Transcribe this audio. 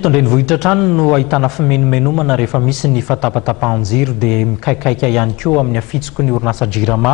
Tondreny vohitra trano no ahitana fimenomenomana rehefa misy ny fatapatapahan-jiro dia mikaikaika ihany koa amin'ny afitsoko ny orinasa JIRAMA